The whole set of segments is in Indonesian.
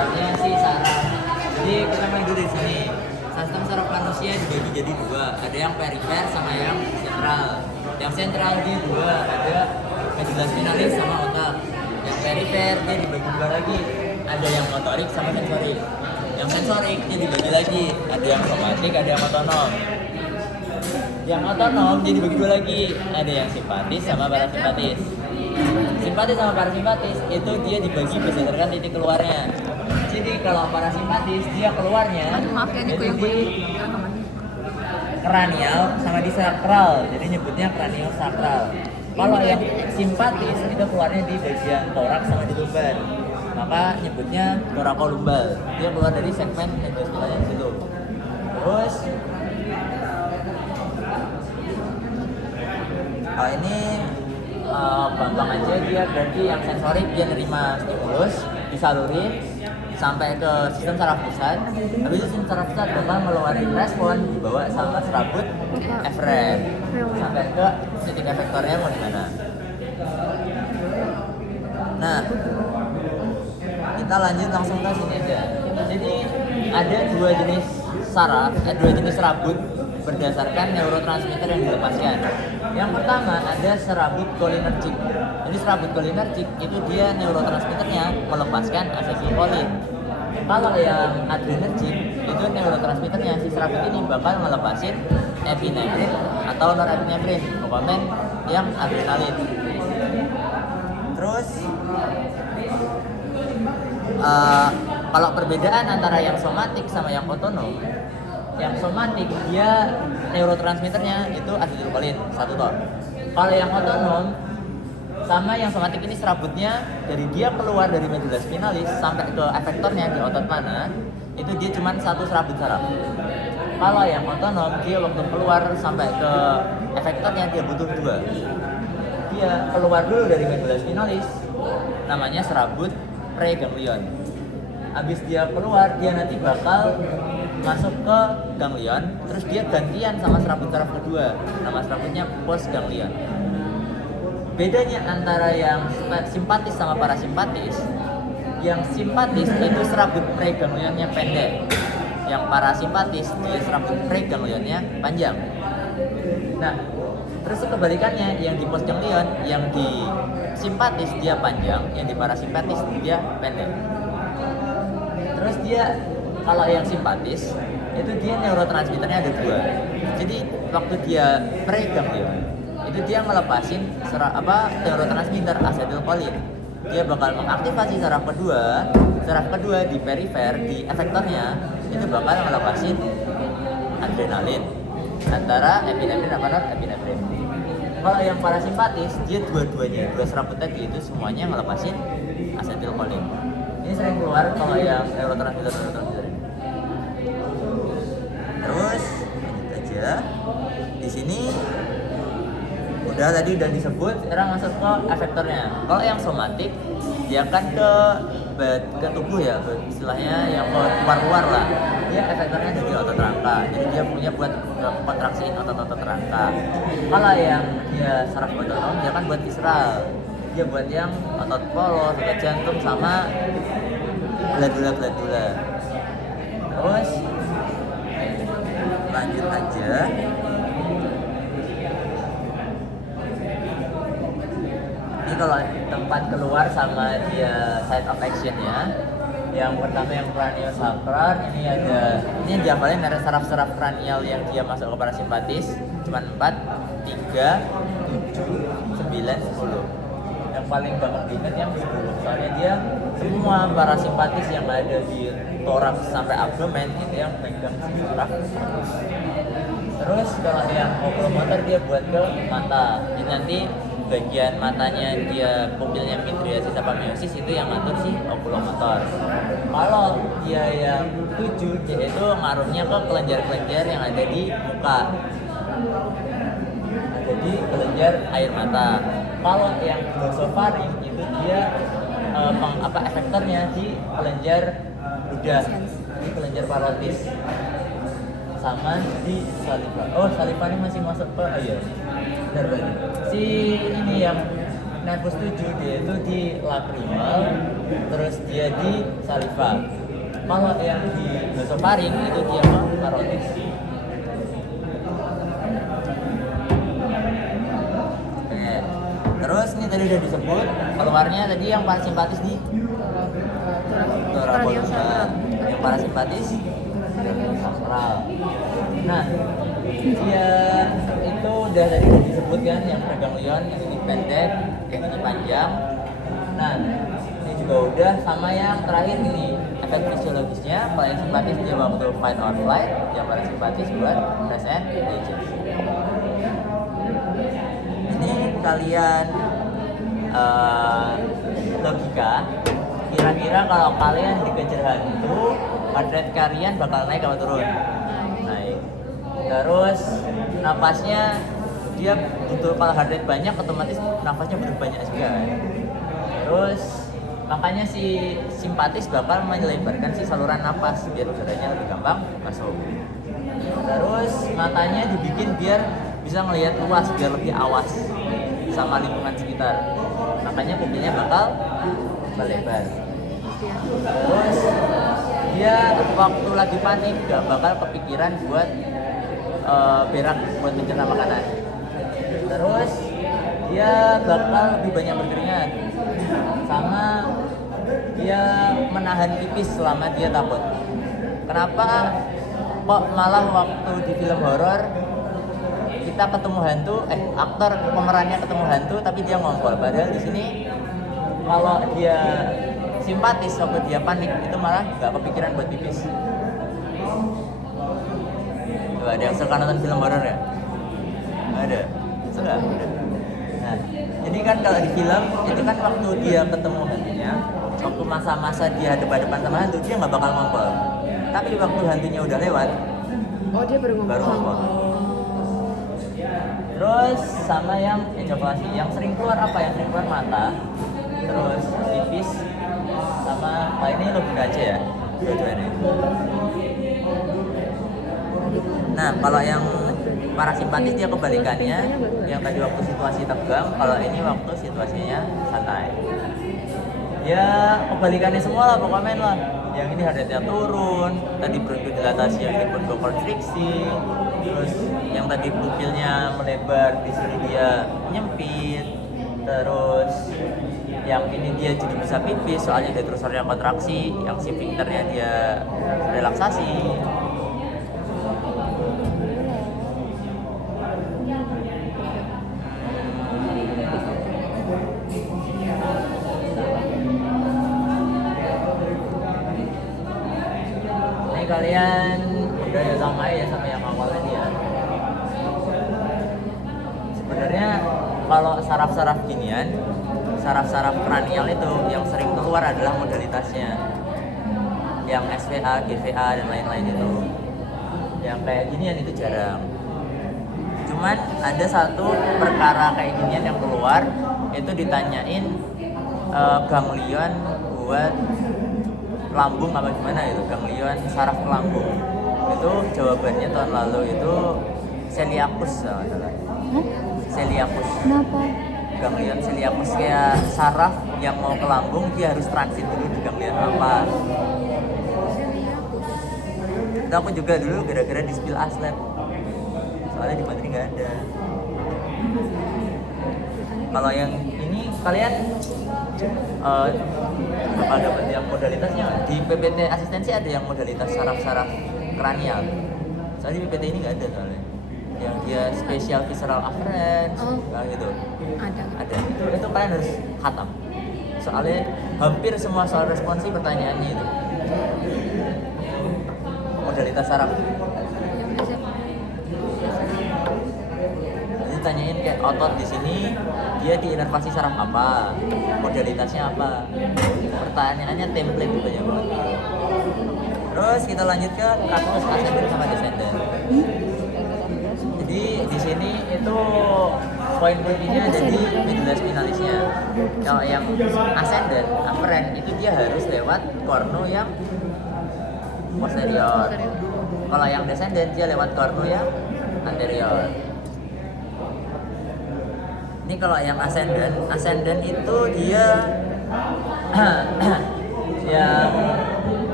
awalnya sih saraf. Jadi kita mulai dulu dari sini. Sistem saraf manusia dibagi jadi dua, ada yang perifer sama yang sentral. Yang sentral di dua, ada medula spinalis sama otak. Yang perifer dia dibagi dua lagi, ada yang motorik sama sensorik. Yang sensorik dia dibagi lagi, ada yang somatik, ada yang otonom. Yang otonom dia dibagi dua lagi, ada yang simpatis sama parasimpatis. Simpatis sama parasimpatis itu dia dibagi berdasarkan titik keluarnya. Jadi kalau parasimpatis dia keluarnya Maaf ya, Niko, jadi yang di rekamannya. kranial sama di sakral, jadi nyebutnya kranial sakral. Kalau yang simpatis itu keluarnya di bagian toraks sama di lumbar, maka nyebutnya thorakolumbal. Dia keluar dari segmen medullary situ. Terus ini gampang aja, dia berarti yang sensorik dia nerima stimulus disalurin sampai ke sistem saraf pusat. Habis itu sistem saraf pusat bakal ngeluarin respon dibawa sama serabut eferen sampai ke titik efektornya mau di mana. Nah, kita lanjut langsung ke sini aja. Jadi ada dua jenis saraf, dua jenis serabut berdasarkan neurotransmitter yang dilepaskan. Yang pertama ada serabut cholinergic. Jadi serabut cholinergic itu dia neurotransmitternya melepaskan asetilkolin. Kalau yang adrenergic itu neurotransmitternya si serabut ini bakal melepasin epinefrin atau norepinefrin, pokoknya yang adrenalin. Terus kalau perbedaan antara yang somatik sama yang otonom, yang somatik dia neurotransmitternya itu asetilkolin satu ton. Kalau yang otonom sama yang somatik ini serabutnya dari dia keluar dari medula spinalis sampai ke efektornya di otot mana itu dia cuma satu serabut saraf. Kalau yang otonom dia waktu keluar sampai ke efektornya dia butuh dua. Dia keluar dulu dari medula spinalis namanya serabut preganglion. Habis dia keluar dia nanti bakal masuk ke ganglion, terus dia gantian sama serabut saraf kedua, nama serabutnya postganglion. Bedanya antara yang simpatis sama parasimpatis, yang simpatis itu serabut preganglionnya pendek, yang parasimpatis dia serabut preganglionnya panjang. Nah, terus kebalikannya, yang di postganglion, yang di simpatis dia panjang, yang di parasimpatis dia pendek. Terus dia kalau yang simpatis itu dia neurotransmitternya ada dua. Jadi waktu dia preganglion itu dia melepasin neurotransmitter asetilkolin. Dia bakal mengaktifasi saraf kedua di perifer di efektornya itu bakal melepasin adrenalin antara epinefrin apa norepinefrin. Kalau yang parasimpatis dia dua-duanya, dua serabut tadi itu semuanya ngelepasin asetilkolin. Ini sering keluar kalau yang neurotransmitter ini. Terus lanjut aja. Di sini tadi udah disebut, sekarang masuk ke efektornya. Kalau yang somatik dia akan ke tubuh ya, istilahnya yang ke luar lah. Dia efektornya ada di otot rangka. Jadi dia punya buat kontraksiin otot-otot rangka. Kalau yang dia saraf otonom dia kan buat visceral. Dia buat yang otot polos, otot jantung sama gladula. Terus lanjut aja. Ini kalau tempat keluar sama dia side of actionnya, yang pertama yang craniosacral, ini dihafalin dari saraf-saraf kranial yang dia masuk ke parasimpatis cuma 4, 3, 7, 9, 10. Yang paling banget diingat yang 10, soalnya dia semua parasimpatis yang ada di toraks sampai abdomen itu yang pegang saraf. Terus kalau yang oculomotor dia buat ke mata, jadi nanti bagian matanya dia pupilnya midriasis apa miosis itu yang ngatur si oculomotor. Kalau dia yang 7 dia itu ngaruhnya ke kelenjar-kelenjar yang ada di muka, ada di kelenjar air mata. Kalau yang glossofaring itu dia efektornya di kelenjar ludah, di kelenjar parotis sama di saliva. Saliva ini masih masuk ke benar berarti. Si ini yang nervus 7 dia itu di lacrimal, terus dia di saliva. Kalau yang di nasofaring itu dia karotis. Oke. Terus ini tadi udah disebut keluarnya tadi yang parasimpatis di thoracolumbar, yang parasimpatis sakral. Nah, dia itu udah tadi disebutkan yang preganglion ini pendek, yang ini panjang. Nah, ini juga udah sama yang terakhir ini efek fisiologisnya. Kalau yang simpatis dia waktu fight or flight, yang parasimpatis buat rest and digest. Ini kalian logika, kira-kira kalau kalian dikejar hantu, heart rate kalian bakal naik atau turun? Naik. Terus napasnya dia butuh, kalau heart rate banyak otomatis nafasnya butuh banyak juga. Terus makanya si simpatis bakal melebarkan si saluran napas biar udaranya lebih gampang masuk. Terus matanya dibikin biar bisa ngelihat luas, biar lebih awas sama lingkungan sekitar. Makanya pupilnya bakal melebar. Terus dia waktu lagi panik gak bakal kepikiran buat berak buat mencerna makanan. Terus dia bakal lebih banyak berkeringat, sama dia menahan pipis selama dia takut. Kenapa kok malah waktu di film horor kita ketemu hantu, aktor pemerannya ketemu hantu tapi dia ngompol, padahal di sini kalau dia simpatis waktu dia panik itu malah gak kepikiran buat pipis. Tuh, ada yang suka nonton film horor ya? Ada? Suka? Nah, jadi kan kalau di film itu kan waktu dia ketemu hantunya, waktu masa-masa dia hadapan-hadapan sama hantu dia nggak bakal ngompol. Tapi waktu hantunya udah lewat, dia baru ngompol. Terus sama yang ejakulasi, yang sering keluar apa? Yang sering keluar mata, terus pipis, sama ini logika aja ya, dua-duanya. Nah, kalau yang parasimpatis dia kebalikannya, yang tadi waktu situasi tegang, kalau ini waktu situasinya santai. Ya kebalikannya semua lah pokoknya lah. Yang ini heart rate-nya turun, tadi bronchodilatasi, yang ini bronchoconstriksi, terus yang tadi pupilnya melebar, di sini dia nyempit, terus yang ini dia jadi bisa pipis soalnya detrusor-nya kontraksi, yang sphincternya dia relaksasi. Kalian udah ya sama ya sama yang awalnya dia. Sebenarnya kalau saraf-saraf ginian, saraf-saraf kranial itu yang sering keluar adalah modalitasnya, yang SVA, GVA dan lain-lain itu. Yang kayak ginian itu jarang. Cuman ada satu perkara kayak ginian yang keluar, itu ditanyain ganglion buat lambung apa gimana itu, ganglion saraf lambung. Itu jawabannya tahun lalu itu celiacus salah. Celiacus. Kenapa? Ganglion celiacus kayak saraf yang mau ke lambung dia harus transit dulu di ganglion apa. Itu aku juga dulu gara-gara di spill aslab. Soalnya di materi nggak ada. Kalau yang ini kalian bakal dapat yang modalitasnya di PPT asistensi, ada yang modalitas saraf-saraf kranial. Soalnya di PPT ini nggak ada soalnya. Yang dia spesial visceral afferents, gitu. Ada. Itu kalian harus khatam. Soalnya hampir semua soal responsi pertanyaannya itu. Modalitas saraf. Ditanyain kayak otot di sini dia diinervasi saraf apa, modalitasnya apa, pertanyaannya template gitu ya. Terus kita lanjut ke kasus ascendant sama descendant. Jadi di sini itu poin-poinnya ada di medulla spinalisnya. Kalau yang ascendant, afferent itu dia harus lewat kornu yang posterior. Kalau yang descendant dia lewat kornu yang anterior. Ini kalau yang ascendant itu dia yang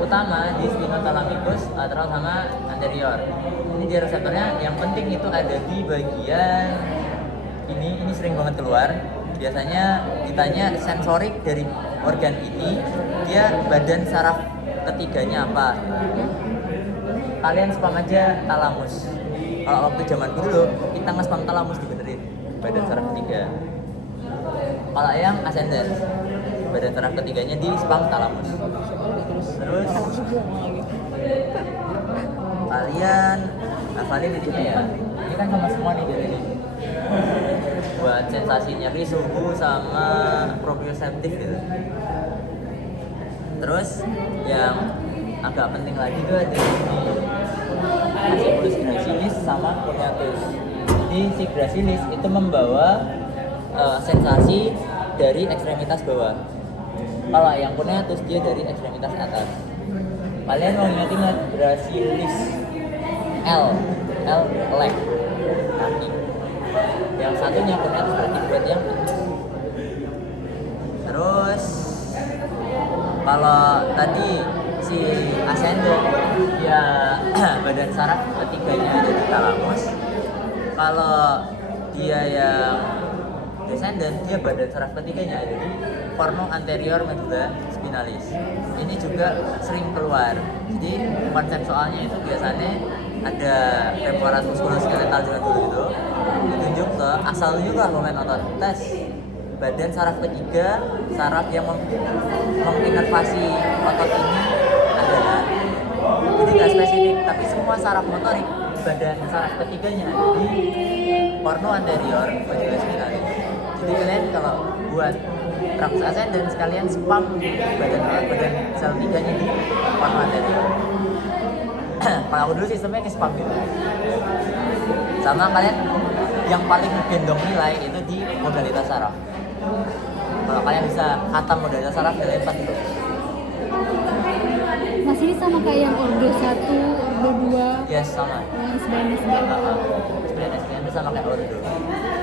utama di spinothalamikus, lateral sama anterior. Ini dia reseptornya. Yang penting itu ada di bagian ini sering banget keluar. Biasanya ditanya sensorik dari organ ini, dia badan saraf ketiganya apa? Kalian spam aja talamus. Kalau waktu zaman dulu kita nge-spam talamus dibenerin badan saraf ketiga. Kalau yang ascendens, badan saraf ketiganya di spam talamus. Terus kalian hafalin intinya ya. Ini kan sama semua nih dari buat sensasi nyeri, suhu sama proprioseptif gitu. Terus yang agak penting lagi tuh ada ini fasciculus gracilis sama cuneatus. Jadi si gracilis itu membawa sensasi dari ekstremitas bawah. Kalau yang cuneatus dia dari ekstremitas atas. Kalian mau ingat gracilis L leg kaki. Yang satunya cuneatus berarti buat yang terus kalau tadi si ascendant dia badan saraf ketiganya ada di talamus. Kalau dia yang descendant dia badan saraf ketiganya ada di cornu anterior medulla spinalis. Ini juga sering keluar. Jadi konsep soalnya itu biasanya ada femoris muskuloskeletal juga dulu itu ditunjuk ke asal juga momen otot tes badan saraf ketiga, saraf yang menginervasi otot ini adalah, jadi nggak spesifik, tapi semua saraf motorik badan saraf ketiganya ada di cornu anterior medulla spinalis. Jadi kalian kalau buat tractus ascendens sekalian spam badan sel tiganya di cornu anterior. Kalau aku dulu sistemnya ke spam gitu. Sama kalian yang paling gendong nilai itu di modalitas saraf. Kalau kalian bisa khatam modalitas saraf kalian pasti bagus. Mas ini sama kayak yang ordo 1, ordo 2. Yes, sama. Yang SBN SPN itu sama kayak ordo.